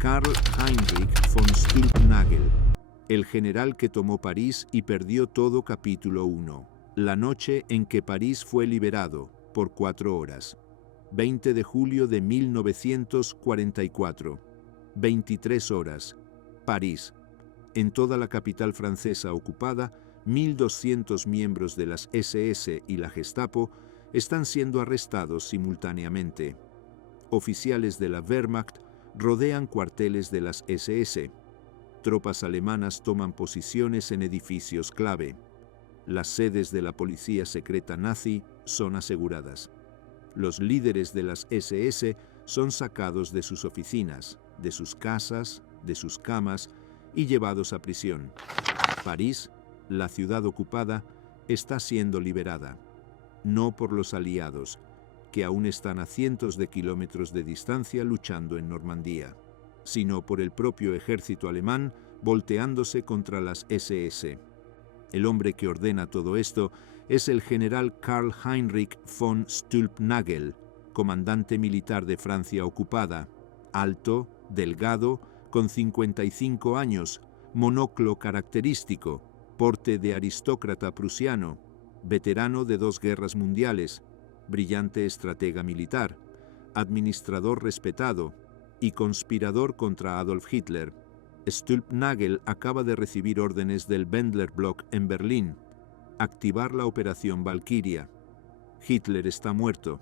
Karl Heinrich von Stülpnagel, el general que tomó París y perdió todo. Capítulo 1. La noche en que París fue liberado, por 4 horas. 20 de julio de 1944. 23 horas. París. En toda la capital francesa ocupada, 1.200 miembros de las SS y la Gestapo están siendo arrestados simultáneamente. Oficiales de la Wehrmacht rodean cuarteles de las SS. Tropas alemanas toman posiciones en edificios clave. Las sedes de la policía secreta nazi son aseguradas. Los líderes de las SS son sacados de sus oficinas, de sus casas, de sus camas y llevados a prisión. París, la ciudad ocupada, está siendo liberada. No por los aliados, que aún están a cientos de kilómetros de distancia luchando en Normandía, sino por el propio ejército alemán volteándose contra las SS. El hombre que ordena todo esto es el general Karl Heinrich von Stülpnagel, comandante militar de Francia ocupada, alto, delgado, con 55 años, monoclo característico, porte de aristócrata prusiano, veterano de 2 guerras mundiales, brillante estratega militar, administrador respetado y conspirador contra Adolf Hitler. Stülpnagel acaba de recibir órdenes del Wendler-Block en Berlín, activar la operación Valkyria. Hitler está muerto.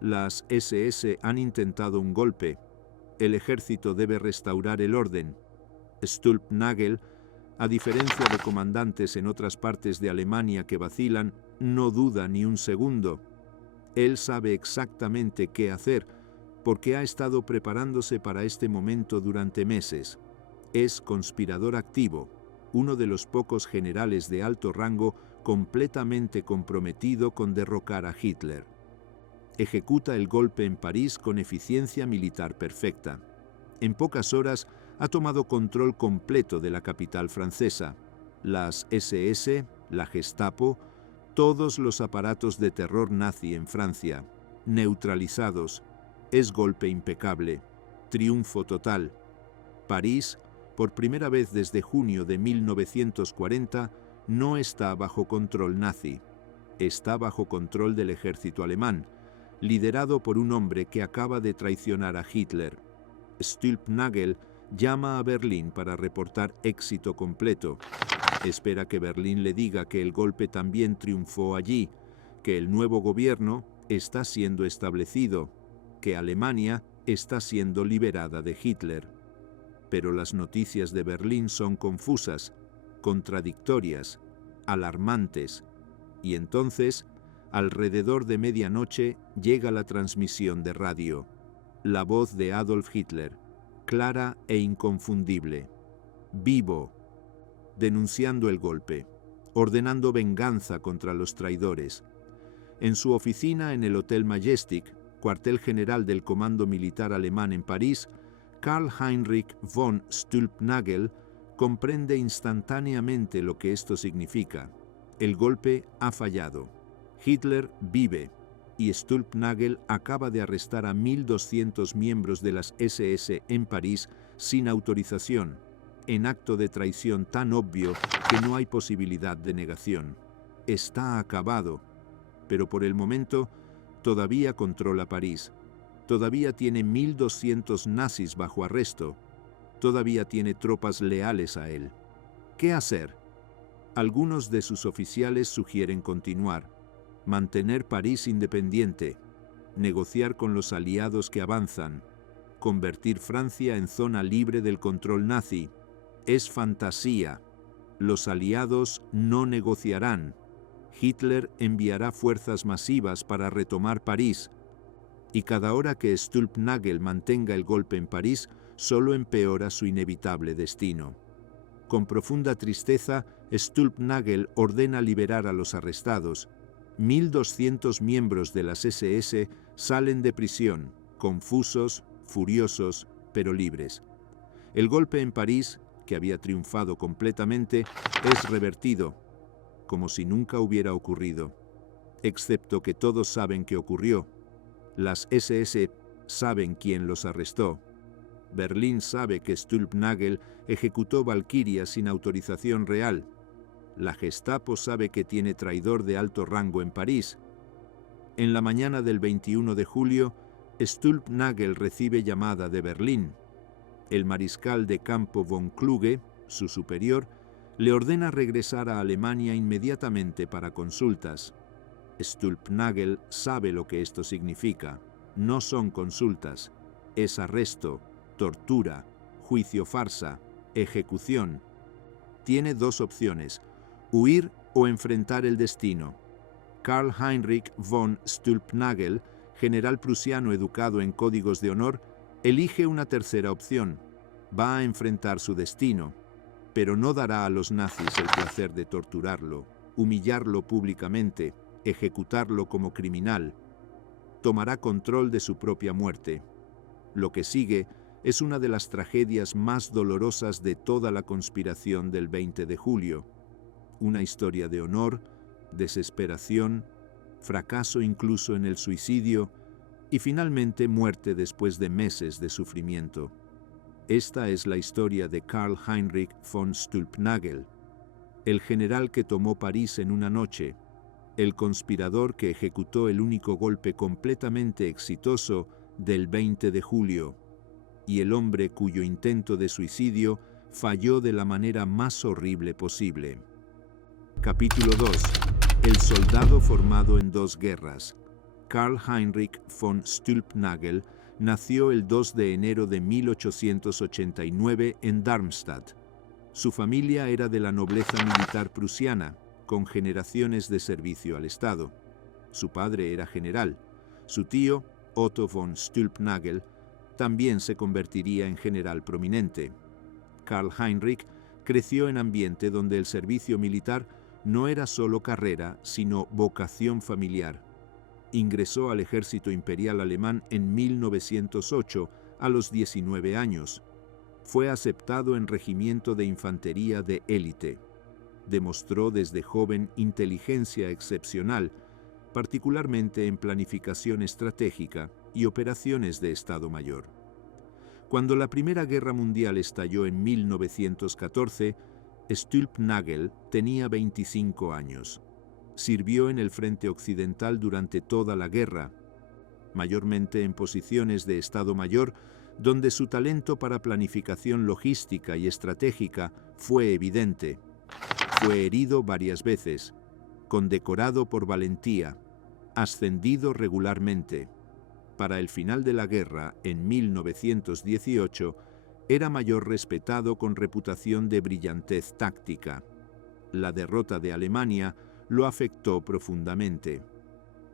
Las SS han intentado un golpe. El ejército debe restaurar el orden. Stülpnagel, a diferencia de comandantes en otras partes de Alemania que vacilan, no duda ni un segundo. Él sabe exactamente qué hacer, porque ha estado preparándose para este momento durante meses. Es conspirador activo, uno de los pocos generales de alto rango completamente comprometido con derrocar a Hitler. Ejecuta el golpe en París con eficiencia militar perfecta. En pocas horas ha tomado control completo de la capital francesa. Las SS, la Gestapo, todos los aparatos de terror nazi en Francia, neutralizados. Es golpe impecable, triunfo total. París, por primera vez desde junio de 1940, no está bajo control nazi. Está bajo control del ejército alemán, liderado por un hombre que acaba de traicionar a Hitler. Stülpnagel llama a Berlín para reportar éxito completo. Espera que Berlín le diga que el golpe también triunfó allí, que el nuevo gobierno está siendo establecido, que Alemania está siendo liberada de Hitler. Pero las noticias de Berlín son confusas, contradictorias, alarmantes, y entonces, alrededor de medianoche, llega la transmisión de radio, la voz de Adolf Hitler, clara e inconfundible, vivo, denunciando el golpe, ordenando venganza contra los traidores. En su oficina en el Hotel Majestic, cuartel general del Comando Militar Alemán en París, Karl Heinrich von Stülpnagel comprende instantáneamente lo que esto significa. El golpe ha fallado. Hitler vive y Stülpnagel acaba de arrestar a 1.200 miembros de las SS en París sin autorización, en acto de traición tan obvio que no hay posibilidad de negación. Está acabado, pero por el momento todavía controla París. Todavía tiene 1.200 nazis bajo arresto. Todavía tiene tropas leales a él. ¿Qué hacer? Algunos de sus oficiales sugieren continuar, mantener París independiente, negociar con los aliados que avanzan, convertir Francia en zona libre del control nazi. Es fantasía. Los aliados no negociarán. Hitler enviará fuerzas masivas para retomar París. Y cada hora que Stülpnagel mantenga el golpe en París, solo empeora su inevitable destino. Con profunda tristeza, Stülpnagel ordena liberar a los arrestados. 1.200 miembros de las SS salen de prisión, confusos, furiosos, pero libres. El golpe en París, que había triunfado completamente, es revertido, como si nunca hubiera ocurrido, excepto que todos saben que ocurrió. Las SS saben quién los arrestó. Berlín sabe que Stülpnagel ejecutó valquirias sin autorización real. La Gestapo sabe que tiene traidor de alto rango en París. En la mañana del 21 de julio, Stülpnagel recibe llamada de Berlín. El mariscal de campo von Kluge, su superior, le ordena regresar a Alemania inmediatamente para consultas. Stülpnagel sabe lo que esto significa. No son consultas, es arresto, tortura, juicio farsa, ejecución. Tiene dos opciones: huir o enfrentar el destino. Karl Heinrich von Stülpnagel, general prusiano educado en códigos de honor, elige una tercera opción. Va a enfrentar su destino, pero no dará a los nazis el placer de torturarlo, humillarlo públicamente, ejecutarlo como criminal. Tomará control de su propia muerte. Lo que sigue es una de las tragedias más dolorosas de toda la conspiración del 20 de julio. Una historia de honor, desesperación, fracaso incluso en el suicidio y finalmente muerte después de meses de sufrimiento. Esta es la historia de Karl Heinrich von Stülpnagel, el general que tomó París en una noche, el conspirador que ejecutó el único golpe completamente exitoso del 20 de julio, y el hombre cuyo intento de suicidio falló de la manera más horrible posible. Capítulo 2. El soldado formado en dos guerras. Karl Heinrich von Stülpnagel nació el 2 de enero de 1889 en Darmstadt. Su familia era de la nobleza militar prusiana, con generaciones de servicio al Estado. Su padre era general. Su tío, Otto von Stülpnagel, también se convertiría en general prominente. Karl Heinrich creció en ambiente donde el servicio militar no era solo carrera, sino vocación familiar. Ingresó al ejército imperial alemán en 1908, a los 19 años. Fue aceptado en regimiento de infantería de élite. Demostró desde joven inteligencia excepcional, particularmente en planificación estratégica y operaciones de Estado Mayor. Cuando la Primera Guerra Mundial estalló en 1914, Stülpnagel tenía 25 años. Sirvió en el frente occidental durante toda la guerra, mayormente en posiciones de Estado Mayor, donde su talento para planificación logística y estratégica fue evidente. Fue herido varias veces, condecorado por valentía, ascendido regularmente. Para el final de la guerra, en 1918, era mayor respetado con reputación de brillantez táctica. La derrota de Alemania lo afectó profundamente.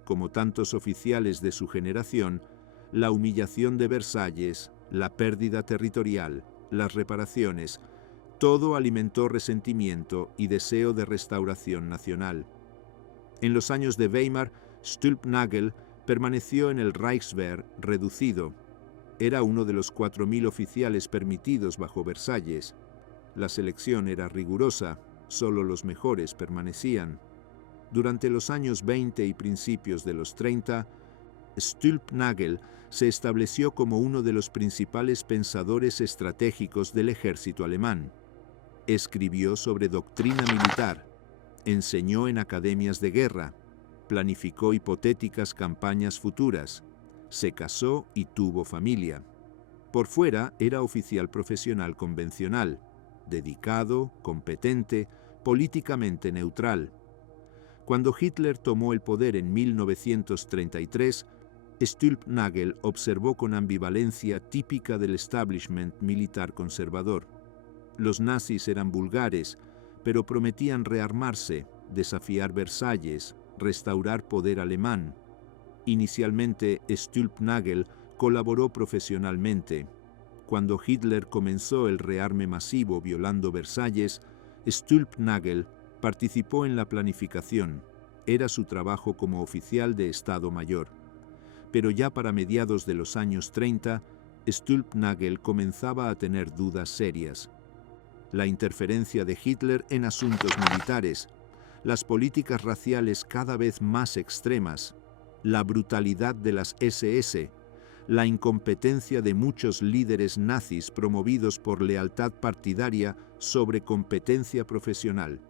Como tantos oficiales de su generación, la humillación de Versalles, la pérdida territorial, las reparaciones, todo alimentó resentimiento y deseo de restauración nacional. En los años de Weimar, Stülpnagel permaneció en el Reichswehr reducido. Era uno de los 4.000 oficiales permitidos bajo Versalles. La selección era rigurosa, solo los mejores permanecían. Durante los años 20 y principios de los 30, Stülpnagel se estableció como uno de los principales pensadores estratégicos del ejército alemán. Escribió sobre doctrina militar, enseñó en academias de guerra, planificó hipotéticas campañas futuras, se casó y tuvo familia. Por fuera era oficial profesional convencional, dedicado, competente, políticamente neutral. Cuando Hitler tomó el poder en 1933, Stülpnagel observó con ambivalencia típica del establishment militar conservador. Los nazis eran vulgares, pero prometían rearmarse, desafiar Versalles, restaurar poder alemán. Inicialmente, Stülpnagel colaboró profesionalmente. Cuando Hitler comenzó el rearme masivo violando Versalles, Stülpnagel participó en la planificación. Era su trabajo como oficial de Estado Mayor. Pero ya para mediados de los años 30, Stülpnagel comenzaba a tener dudas serias. La interferencia de Hitler en asuntos militares, las políticas raciales cada vez más extremas, la brutalidad de las SS, la incompetencia de muchos líderes nazis promovidos por lealtad partidaria sobre competencia profesional.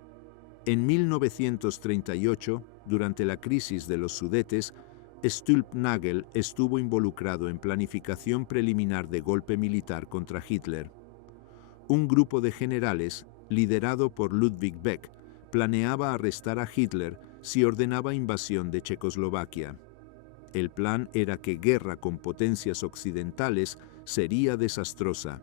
En 1938, durante la crisis de los Sudetes, Stülpnagel estuvo involucrado en planificación preliminar de golpe militar contra Hitler. Un grupo de generales, liderado por Ludwig Beck, planeaba arrestar a Hitler si ordenaba invasión de Checoslovaquia. El plan era que guerra con potencias occidentales sería desastrosa.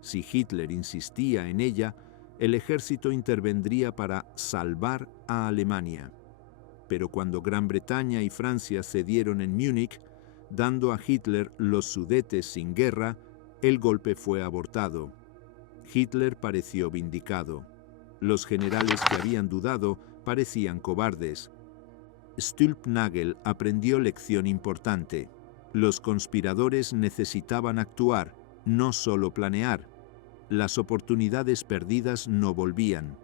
Si Hitler insistía en ella, el ejército intervendría para salvar a Alemania. Pero cuando Gran Bretaña y Francia cedieron en Múnich, dando a Hitler los Sudetes sin guerra, el golpe fue abortado. Hitler pareció vindicado. Los generales que habían dudado parecían cobardes. Stülpnagel aprendió lección importante. Los conspiradores necesitaban actuar, no solo planear. Las oportunidades perdidas no volvían.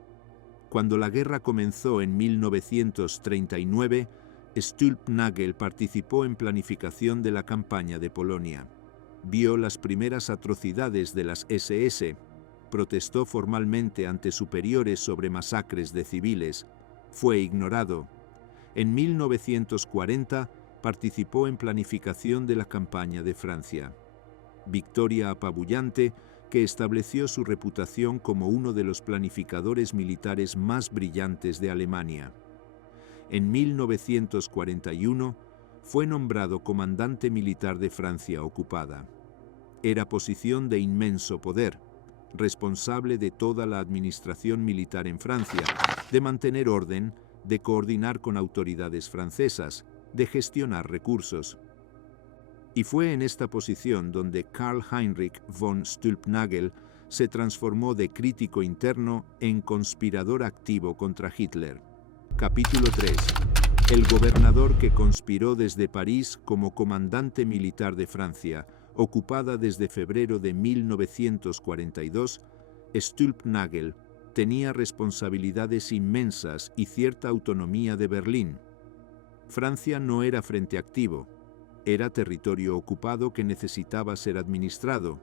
Cuando la guerra comenzó en 1939, Stülpnagel participó en planificación de la campaña de Polonia. Vio las primeras atrocidades de las SS, protestó formalmente ante superiores sobre masacres de civiles, fue ignorado. En 1940 participó en planificación de la campaña de Francia. Victoria apabullante que estableció su reputación como uno de los planificadores militares más brillantes de Alemania. En 1941 fue nombrado comandante militar de Francia ocupada. Era posición de inmenso poder, responsable de toda la administración militar en Francia, de mantener orden, de coordinar con autoridades francesas, de gestionar recursos. Y fue en esta posición donde Karl Heinrich von Stülpnagel se transformó de crítico interno en conspirador activo contra Hitler. Capítulo 3. El gobernador que conspiró desde París como comandante militar de Francia, ocupada desde febrero de 1942, Stülpnagel tenía responsabilidades inmensas y cierta autonomía de Berlín. Francia no era frente activo, era territorio ocupado que necesitaba ser administrado.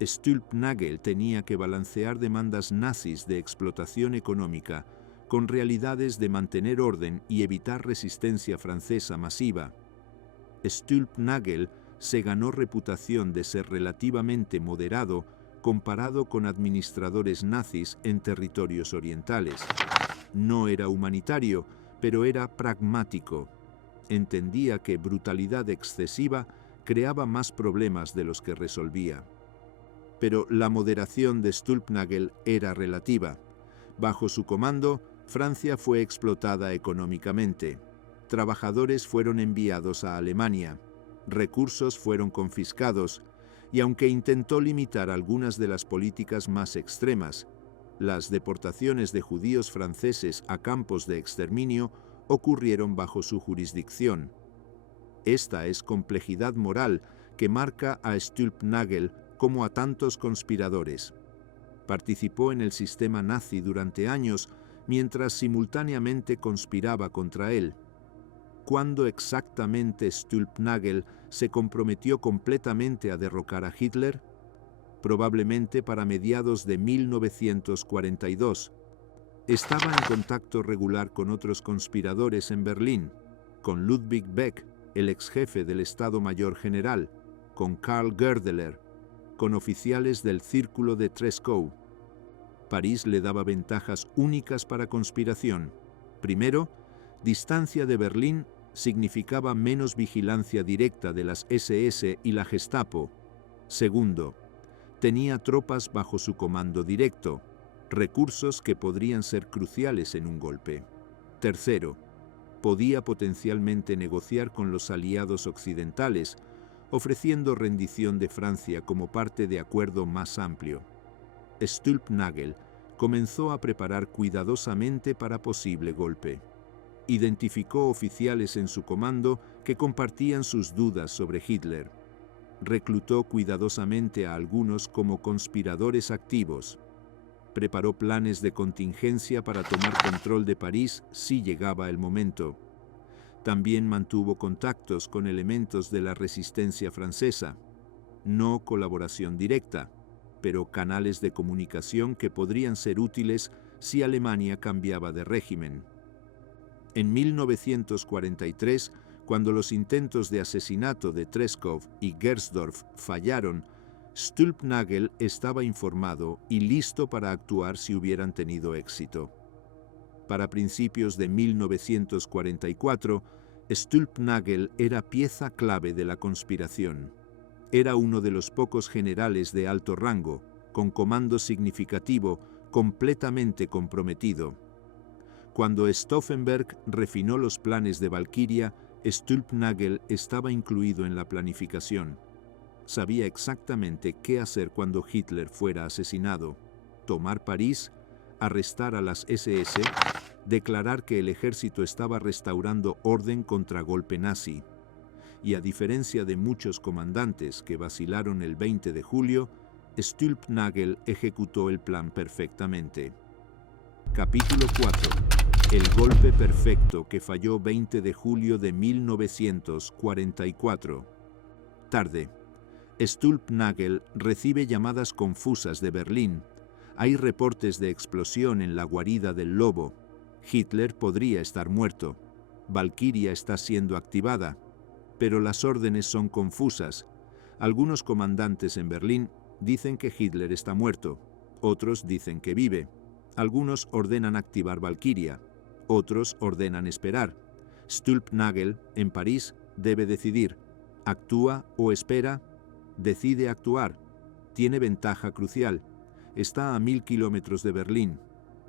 Stülpnagel tenía que balancear demandas nazis de explotación económica con realidades de mantener orden y evitar resistencia francesa masiva. Stülpnagel se ganó reputación de ser relativamente moderado comparado con administradores nazis en territorios orientales. No era humanitario, pero era pragmático. Entendía que brutalidad excesiva creaba más problemas de los que resolvía. Pero la moderación de Stülpnagel era relativa. Bajo su comando, Francia fue explotada económicamente. Trabajadores fueron enviados a Alemania. Recursos fueron confiscados, y aunque intentó limitar algunas de las políticas más extremas, las deportaciones de judíos franceses a campos de exterminio ocurrieron bajo su jurisdicción. Esta es complejidad moral que marca a Stülpnagel como a tantos conspiradores. Participó en el sistema nazi durante años mientras simultáneamente conspiraba contra él. ¿Cuándo exactamente Stülpnagel se comprometió completamente a derrocar a Hitler? Probablemente para mediados de 1942. Estaba en contacto regular con otros conspiradores en Berlín, con Ludwig Beck, el exjefe del Estado Mayor General, con Karl Goerdeler, con oficiales del Círculo de Treschow. París le daba ventajas únicas para conspiración. Primero, distancia de Berlín significaba menos vigilancia directa de las SS y la Gestapo. Segundo, tenía tropas bajo su comando directo, recursos que podrían ser cruciales en un golpe. Tercero, podía potencialmente negociar con los aliados occidentales, ofreciendo rendición de Francia como parte de acuerdo más amplio. Stülpnagel comenzó a preparar cuidadosamente para posible golpe. Identificó oficiales en su comando que compartían sus dudas sobre Hitler. Reclutó cuidadosamente a algunos como conspiradores activos. Preparó planes de contingencia para tomar control de París si llegaba el momento. También mantuvo contactos con elementos de la resistencia francesa. No colaboración directa, pero canales de comunicación que podrían ser útiles si Alemania cambiaba de régimen. En 1943, cuando los intentos de asesinato de Treskov y Gersdorf fallaron, Stülpnagel estaba informado y listo para actuar si hubieran tenido éxito. Para principios de 1944, Stülpnagel era pieza clave de la conspiración. Era uno de los pocos generales de alto rango, con comando significativo, completamente comprometido. Cuando Stauffenberg refinó los planes de Valkyria, Stülpnagel estaba incluido en la planificación. Sabía exactamente qué hacer cuando Hitler fuera asesinado: tomar París, arrestar a las SS, declarar que el ejército estaba restaurando orden contra golpe nazi. Y a diferencia de muchos comandantes que vacilaron el 20 de julio, Stülpnagel ejecutó el plan perfectamente. Capítulo 4. El golpe perfecto que falló 20 de julio de 1944. Tarde. Stülpnagel recibe llamadas confusas de Berlín. Hay reportes de explosión en la guarida del Lobo. Hitler podría estar muerto. Valkyria está siendo activada. Pero las órdenes son confusas. Algunos comandantes en Berlín dicen que Hitler está muerto. Otros dicen que vive. Algunos ordenan activar Valkyria. Otros ordenan esperar. Stülpnagel, en París, debe decidir. ¿Actúa o espera? Decide actuar. Tiene ventaja crucial. Está a 1000 kilómetros de Berlín.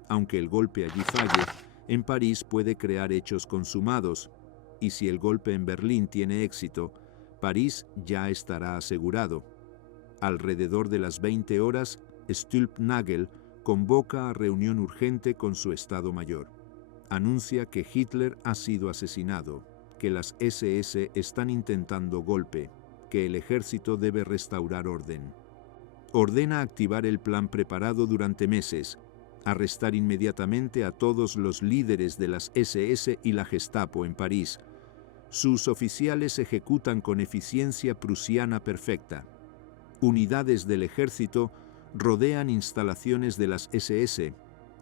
Aunque el golpe allí falle, en París puede crear hechos consumados. Y si el golpe en Berlín tiene éxito, París ya estará asegurado. Alrededor de las 20 horas, Stülpnagel convoca a reunión urgente con su Estado Mayor. Anuncia que Hitler ha sido asesinado, que las SS están intentando golpe, que el ejército debe restaurar orden. Ordena activar el plan preparado durante meses, arrestar inmediatamente a todos los líderes de las SS y la Gestapo en París. Sus oficiales ejecutan con eficiencia prusiana perfecta. Unidades del ejército rodean instalaciones de las SS.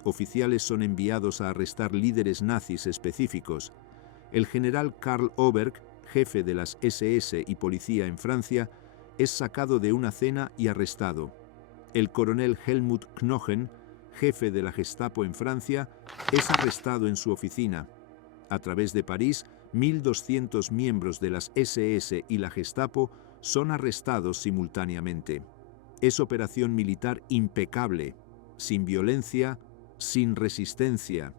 Oficiales son enviados a arrestar líderes nazis específicos. El general Karl Oberg, jefe de las SS y policía en Francia, es sacado de una cena y arrestado. El coronel Helmut Knochen, jefe de la Gestapo en Francia, es arrestado en su oficina. A través de París, 1200 miembros de las SS y la Gestapo son arrestados simultáneamente. Es operación militar impecable, sin violencia, sin resistencia.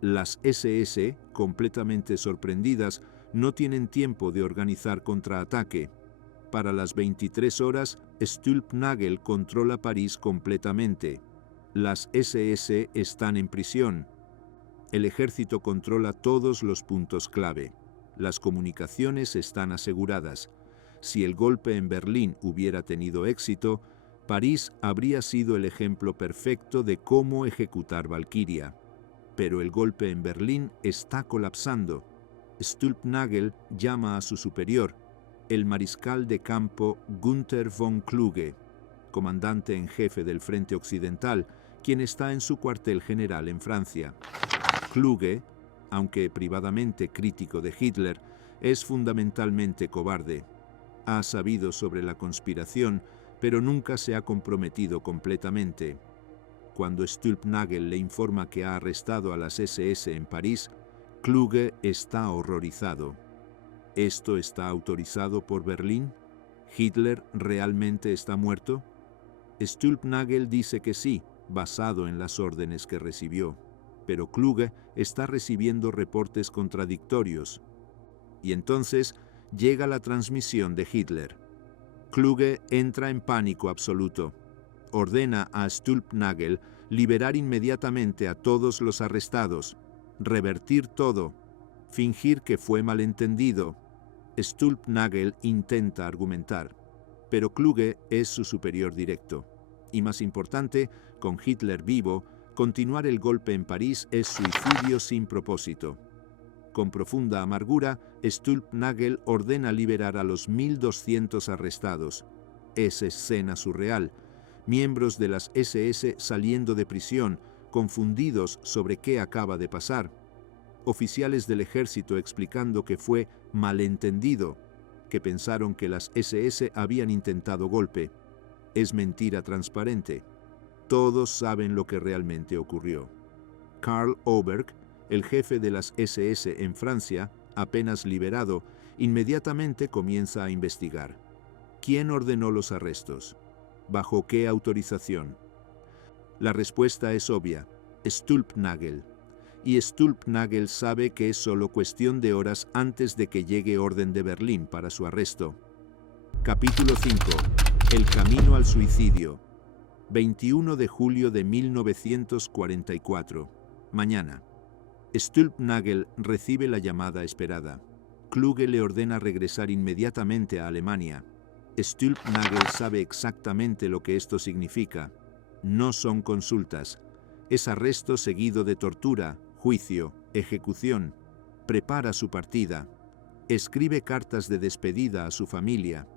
Las SS, completamente sorprendidas, no tienen tiempo de organizar contraataque. Para las 23 horas, Stülpnagel controla París completamente. Las SS están en prisión. El ejército controla todos los puntos clave. Las comunicaciones están aseguradas. Si el golpe en Berlín hubiera tenido éxito, París habría sido el ejemplo perfecto de cómo ejecutar Valkyria. Pero el golpe en Berlín está colapsando. Stülpnagel llama a su superior, el mariscal de campo Günther von Kluge, comandante en jefe del Frente Occidental, quien está en su cuartel general en Francia. Kluge, aunque privadamente crítico de Hitler, es fundamentalmente cobarde. Ha sabido sobre la conspiración, pero nunca se ha comprometido completamente. Cuando Stülpnagel le informa que ha arrestado a las SS en París, Kluge está horrorizado. ¿Esto está autorizado por Berlín? ¿Hitler realmente está muerto? Stülpnagel dice que sí, basado en las órdenes que recibió, pero Kluge está recibiendo reportes contradictorios. Y entonces llega la transmisión de Hitler. Kluge entra en pánico absoluto. Ordena a Stülpnagel liberar inmediatamente a todos los arrestados, revertir todo, fingir que fue malentendido. Stülpnagel intenta argumentar, pero Kluge es su superior directo. Y más importante, con Hitler vivo, continuar el golpe en París es suicidio sin propósito. Con profunda amargura, Stülpnagel ordena liberar a los 1.200 arrestados. Es escena surreal. Miembros de las SS saliendo de prisión, confundidos sobre qué acaba de pasar. Oficiales del ejército explicando que fue malentendido, que pensaron que las SS habían intentado golpe. Es mentira transparente. Todos saben lo que realmente ocurrió. Karl Oberg, el jefe de las SS en Francia, apenas liberado, inmediatamente comienza a investigar. ¿Quién ordenó los arrestos? ¿Bajo qué autorización? La respuesta es obvia: Stülpnagel. Y Stülpnagel sabe que es solo cuestión de horas antes de que llegue orden de Berlín para su arresto. Capítulo 5. El camino al suicidio. 21 de julio de 1944. Mañana. Stülpnagel recibe la llamada esperada. Kluge le ordena regresar inmediatamente a Alemania. Stülpnagel sabe exactamente lo que esto significa. No son consultas. Es arresto seguido de tortura, juicio, ejecución. Prepara su partida. Escribe cartas de despedida a su familia.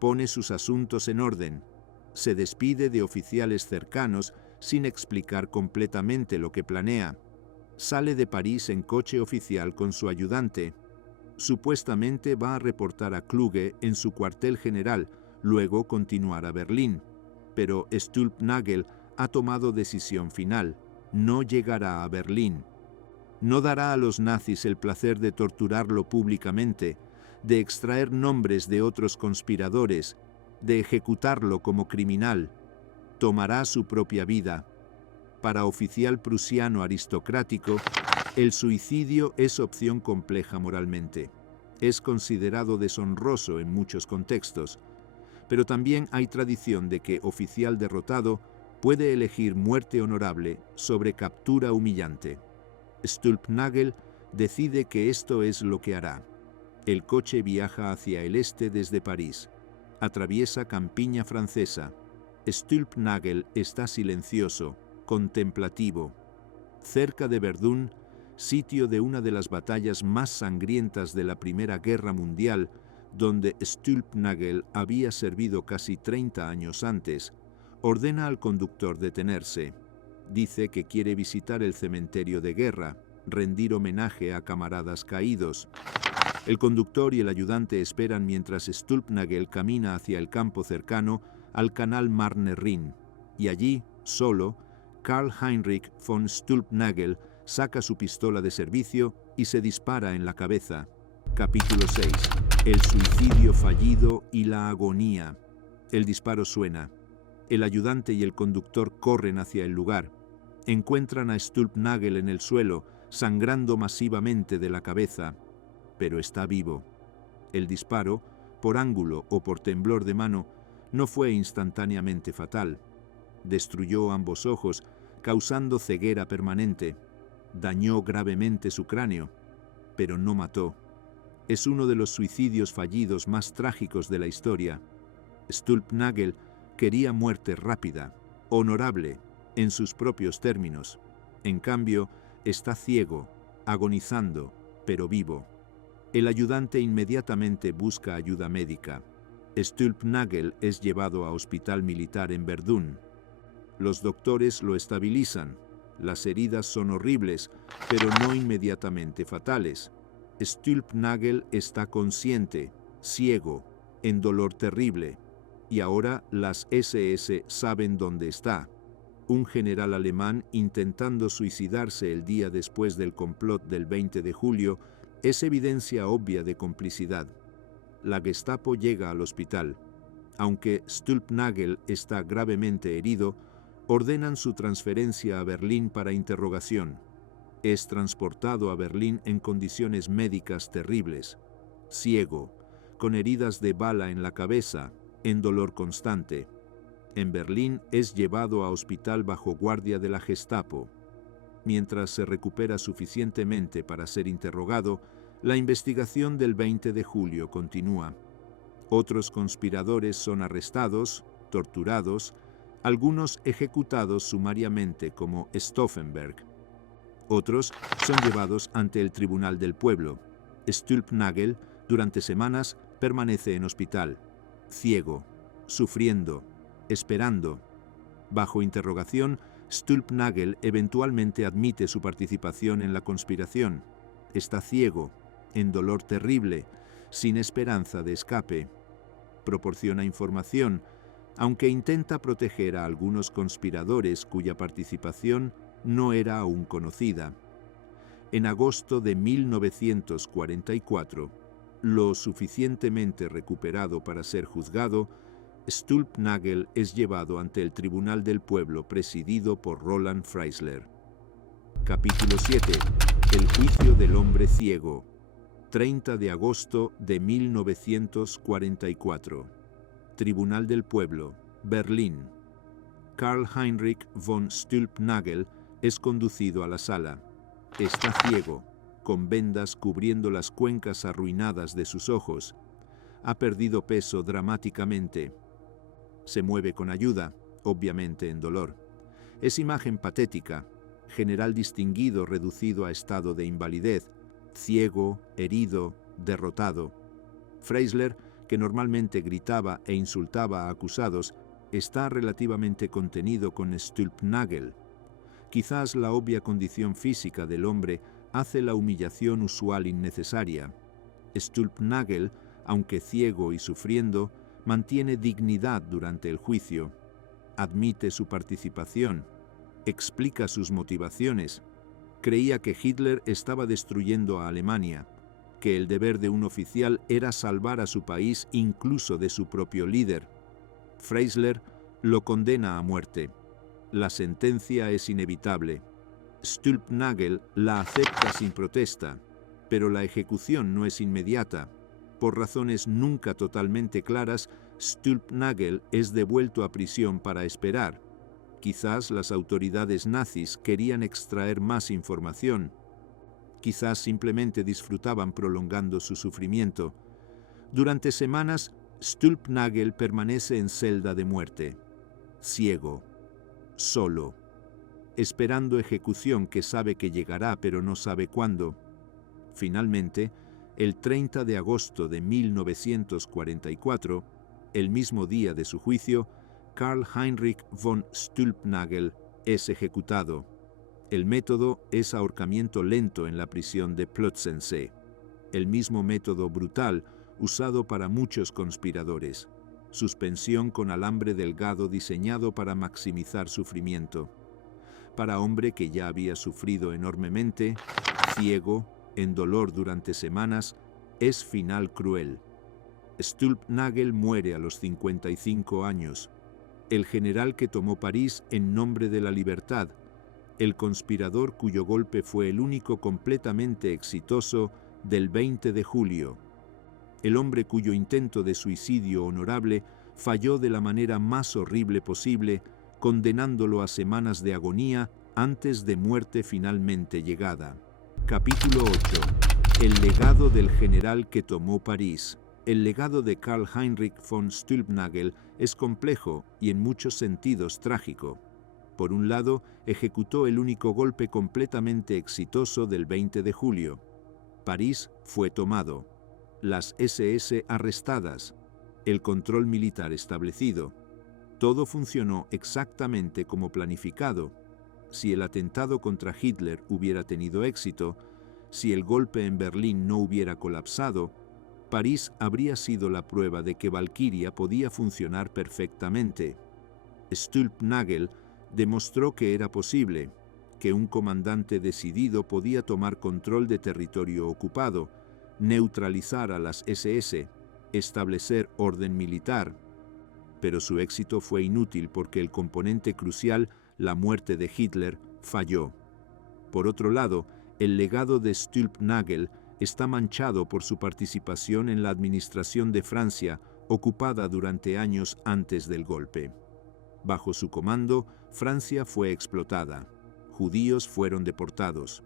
Pone sus asuntos en orden. Se despide de oficiales cercanos sin explicar completamente lo que planea. Sale de París en coche oficial con su ayudante. Supuestamente va a reportar a Kluge en su cuartel general, luego continuar a Berlín. Pero Stülpnagel ha tomado decisión final. No llegará a Berlín. No dará a los nazis el placer de torturarlo públicamente, de extraer nombres de otros conspiradores, de ejecutarlo como criminal. Tomará su propia vida. Para oficial prusiano aristocrático, el suicidio es opción compleja moralmente. Es considerado deshonroso en muchos contextos, pero también hay tradición de que oficial derrotado puede elegir muerte honorable sobre captura humillante. Stülpnagel decide que esto es lo que hará. El coche viaja hacia el este desde París. Atraviesa campiña francesa. Stülpnagel está silencioso, contemplativo. Cerca de Verdún, sitio de una de las batallas más sangrientas de la Primera Guerra Mundial, donde Stülpnagel había servido casi 30 años antes, ordena al conductor detenerse. Dice que quiere visitar el cementerio de guerra, rendir homenaje a camaradas caídos. El conductor y el ayudante esperan mientras Stülpnagel camina hacia el campo cercano al canal Marne-Rin, y allí, solo, Karl Heinrich von Stülpnagel saca su pistola de servicio y se dispara en la cabeza. Capítulo 6. El suicidio fallido y la agonía. El disparo suena. El ayudante y el conductor corren hacia el lugar. Encuentran a Stülpnagel en el suelo, sangrando masivamente de la cabeza, pero está vivo. El disparo, por ángulo o por temblor de mano, no fue instantáneamente fatal. Destruyó ambos ojos, causando ceguera permanente. Dañó gravemente su cráneo, pero no mató. Es uno de los suicidios fallidos más trágicos de la historia. Stülpnagel quería muerte rápida, honorable, en sus propios términos. En cambio, está ciego, agonizando, pero vivo. El ayudante inmediatamente busca ayuda médica. Stülpnagel es llevado a hospital militar en Verdún. Los doctores lo estabilizan. Las heridas son horribles, pero no inmediatamente fatales. Stülpnagel está consciente, ciego, en dolor terrible. Y ahora las SS saben dónde está. Un general alemán intentando suicidarse el día después del complot del 20 de julio es evidencia obvia de complicidad. La Gestapo llega al hospital. Aunque Stülpnagel está gravemente herido, ordenan su transferencia a Berlín para interrogación. Es transportado a Berlín en condiciones médicas terribles. Ciego, con heridas de bala en la cabeza, en dolor constante. En Berlín es llevado a hospital bajo guardia de la Gestapo. Mientras se recupera suficientemente para ser interrogado, la investigación del 20 de julio continúa. Otros conspiradores son arrestados, torturados, algunos ejecutados sumariamente como Stauffenberg. Otros son llevados ante el Tribunal del Pueblo. Stülpnagel, durante semanas, permanece en hospital, ciego, sufriendo, esperando. Bajo interrogación, Stülpnagel eventualmente admite su participación en la conspiración. Está ciego, en dolor terrible, sin esperanza de escape. Proporciona información, aunque intenta proteger a algunos conspiradores cuya participación no era aún conocida. En agosto de 1944, lo suficientemente recuperado para ser juzgado, Stülpnagel es llevado ante el Tribunal del Pueblo presidido por Roland Freisler. Capítulo 7. El juicio del hombre ciego. 30 de agosto de 1944. Tribunal del Pueblo, Berlín. Karl Heinrich von Stülpnagel es conducido a la sala. Está ciego, con vendas cubriendo las cuencas arruinadas de sus ojos. Ha perdido peso dramáticamente. Se mueve con ayuda, obviamente en dolor. Es imagen patética, general distinguido reducido a estado de invalidez, ciego, herido, derrotado. Freisler, que normalmente gritaba e insultaba a acusados, está relativamente contenido con Stülpnagel. Quizás la obvia condición física del hombre hace la humillación usual innecesaria. Stülpnagel, aunque ciego y sufriendo, mantiene dignidad durante el juicio, admite su participación, explica sus motivaciones. Creía que Hitler estaba destruyendo a Alemania, que el deber de un oficial era salvar a su país incluso de su propio líder. Freisler lo condena a muerte. La sentencia es inevitable. Stülpnagel la acepta sin protesta, pero la ejecución no es inmediata. Por razones nunca totalmente claras, Stülpnagel es devuelto a prisión para esperar. Quizás las autoridades nazis querían extraer más información. Quizás simplemente disfrutaban prolongando su sufrimiento. Durante semanas, Stülpnagel permanece en celda de muerte, ciego, solo, esperando ejecución que sabe que llegará pero no sabe cuándo. Finalmente, el 30 de agosto de 1944, el mismo día de su juicio, Karl Heinrich von Stülpnagel es ejecutado. El método es ahorcamiento lento en la prisión de Plötzensee, el mismo método brutal usado para muchos conspiradores, suspensión con alambre delgado diseñado para maximizar sufrimiento. Para hombre que ya había sufrido enormemente, ciego, en dolor durante semanas, es final cruel. Stülpnagel muere a los 55 años. El general que tomó París en nombre de la libertad, el conspirador cuyo golpe fue el único completamente exitoso del 20 de julio. El hombre cuyo intento de suicidio honorable falló de la manera más horrible posible, condenándolo a semanas de agonía antes de muerte finalmente llegada. Capítulo 8. El legado del general que tomó París. El legado de Karl Heinrich von Stülpnagel es complejo y en muchos sentidos trágico. Por un lado, ejecutó el único golpe completamente exitoso del 20 de julio. París fue tomado, las SS arrestadas, el control militar establecido. Todo funcionó exactamente como planificado. Si el atentado contra Hitler hubiera tenido éxito, si el golpe en Berlín no hubiera colapsado, París habría sido la prueba de que Valkyria podía funcionar perfectamente. Stülpnagel demostró que era posible, que un comandante decidido podía tomar control de territorio ocupado, neutralizar a las SS, establecer orden militar. Pero su éxito fue inútil porque el componente crucial, la muerte de Hitler, falló. Por otro lado, el legado de Stülpnagel está manchado por su participación en la administración de Francia, ocupada durante años antes del golpe. Bajo su comando, Francia fue explotada. Judíos fueron deportados.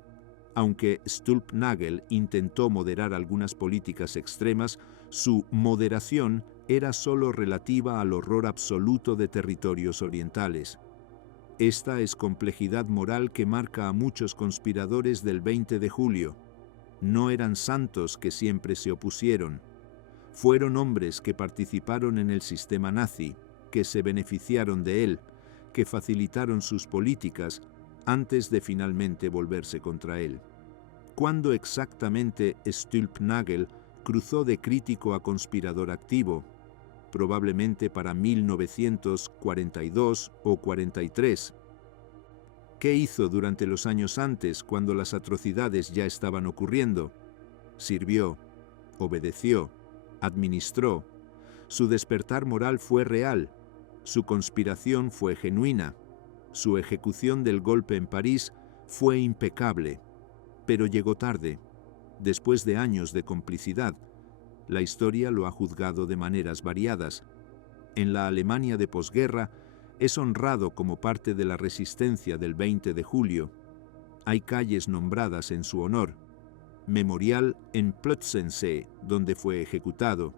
Aunque Stülpnagel intentó moderar algunas políticas extremas, su moderación era solo relativa al horror absoluto de territorios orientales. Esta es complejidad moral que marca a muchos conspiradores del 20 de julio. No eran santos que siempre se opusieron. Fueron hombres que participaron en el sistema nazi, que se beneficiaron de él, que facilitaron sus políticas antes de finalmente volverse contra él. ¿Cuándo exactamente Stülpnagel cruzó de crítico a conspirador activo? Probablemente para 1942 o 43. ¿Qué hizo durante los años antes, cuando las atrocidades ya estaban ocurriendo? Sirvió, obedeció, administró. Su despertar moral fue real, su conspiración fue genuina, su ejecución del golpe en París fue impecable, pero llegó tarde, después de años de complicidad. La historia lo ha juzgado de maneras variadas. En la Alemania de posguerra es honrado como parte de la resistencia del 20 de julio. Hay calles nombradas en su honor. Memorial en Plötzensee, donde fue ejecutado.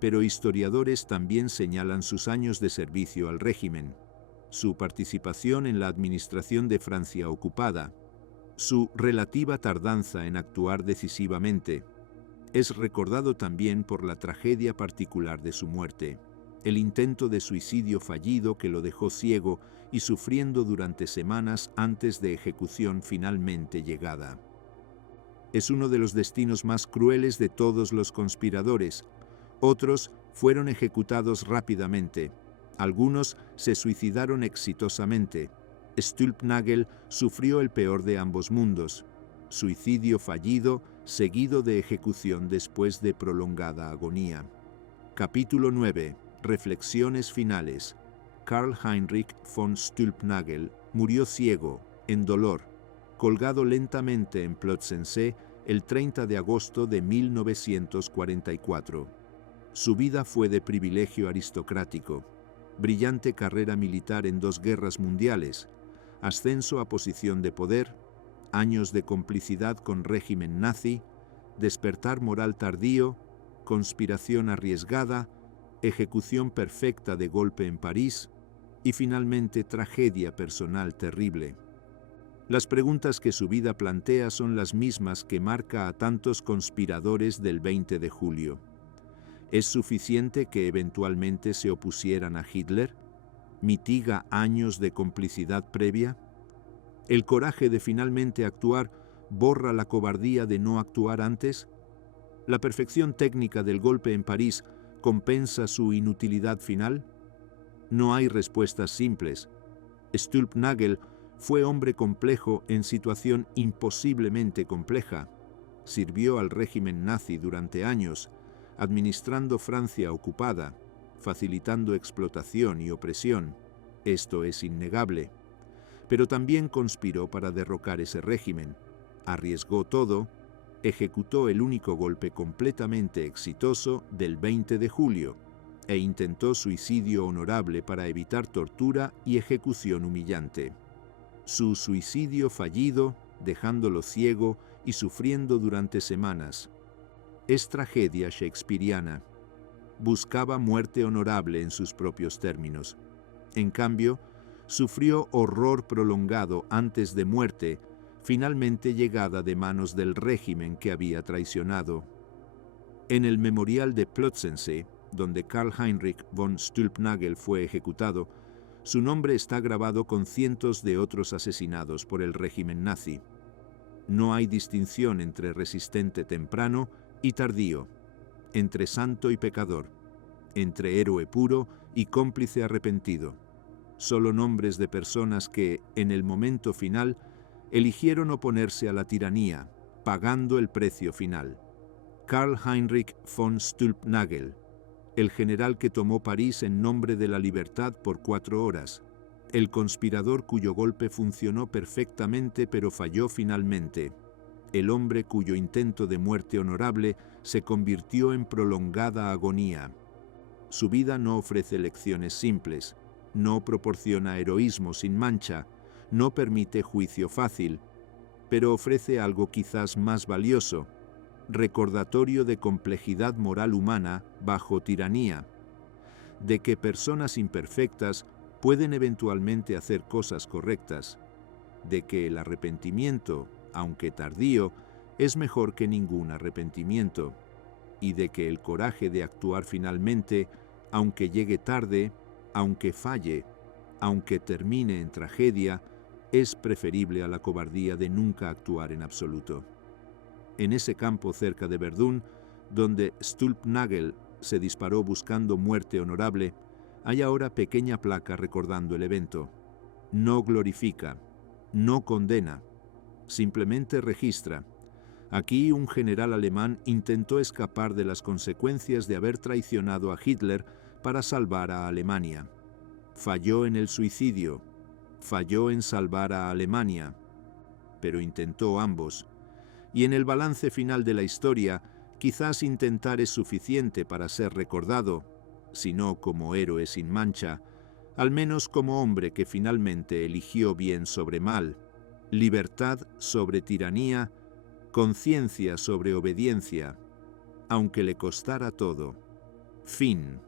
Pero historiadores también señalan sus años de servicio al régimen, su participación en la administración de Francia ocupada, su relativa tardanza en actuar decisivamente. Es recordado también por la tragedia particular de su muerte, el intento de suicidio fallido que lo dejó ciego y sufriendo durante semanas antes de ejecución finalmente llegada. Es uno de los destinos más crueles de todos los conspiradores. Otros fueron ejecutados rápidamente. Algunos se suicidaron exitosamente. Stülpnagel sufrió el peor de ambos mundos: suicidio fallido seguido de ejecución después de prolongada agonía. Capítulo 9. Reflexiones finales. Karl Heinrich von Stülpnagel murió ciego, en dolor, colgado lentamente en Plötzensee el 30 de agosto de 1944. Su vida fue de privilegio aristocrático, brillante carrera militar en 2 guerras mundiales, ascenso a posición de poder, años de complicidad con régimen nazi, despertar moral tardío, conspiración arriesgada, ejecución perfecta de golpe en París y finalmente tragedia personal terrible. Las preguntas que su vida plantea son las mismas que marca a tantos conspiradores del 20 de julio. ¿Es suficiente que eventualmente se opusieran a Hitler? ¿Mitiga años de complicidad previa? ¿El coraje de finalmente actuar borra la cobardía de no actuar antes? ¿La perfección técnica del golpe en París compensa su inutilidad final? No hay respuestas simples. Stülpnagel fue hombre complejo en situación imposiblemente compleja. Sirvió al régimen nazi durante años, administrando Francia ocupada, facilitando explotación y opresión. Esto es innegable. Pero también conspiró para derrocar ese régimen. Arriesgó todo, ejecutó el único golpe completamente exitoso del 20 de julio e intentó suicidio honorable para evitar tortura y ejecución humillante. Su suicidio fallido, dejándolo ciego y sufriendo durante semanas. Es tragedia shakespeariana. Buscaba muerte honorable en sus propios términos. En cambio, sufrió horror prolongado antes de muerte, finalmente llegada de manos del régimen que había traicionado. En el memorial de Plötzensee, donde Karl Heinrich von Stülpnagel fue ejecutado, su nombre está grabado con cientos de otros asesinados por el régimen nazi. No hay distinción entre resistente temprano y tardío, entre santo y pecador, entre héroe puro y cómplice arrepentido. Solo nombres de personas que, en el momento final, eligieron oponerse a la tiranía, pagando el precio final. Karl Heinrich von Stülpnagel, el general que tomó París en nombre de la libertad por 4 horas, el conspirador cuyo golpe funcionó perfectamente pero falló finalmente, el hombre cuyo intento de muerte honorable se convirtió en prolongada agonía. Su vida no ofrece lecciones simples, no proporciona heroísmo sin mancha, no permite juicio fácil, pero ofrece algo quizás más valioso: recordatorio de complejidad moral humana bajo tiranía, de que personas imperfectas pueden eventualmente hacer cosas correctas, de que el arrepentimiento, aunque tardío, es mejor que ningún arrepentimiento, y de que el coraje de actuar finalmente, aunque llegue tarde, aunque falle, aunque termine en tragedia, es preferible a la cobardía de nunca actuar en absoluto. En ese campo cerca de Verdún, donde Stulpnagel se disparó buscando muerte honorable, hay ahora pequeña placa recordando el evento. No glorifica, no condena, simplemente registra. Aquí un general alemán intentó escapar de las consecuencias de haber traicionado a Hitler para salvar a Alemania. Falló en el suicidio, falló en salvar a Alemania, pero intentó ambos. Y en el balance final de la historia, quizás intentar es suficiente para ser recordado, si no como héroe sin mancha, al menos como hombre que finalmente eligió bien sobre mal, libertad sobre tiranía, conciencia sobre obediencia, aunque le costara todo. Fin.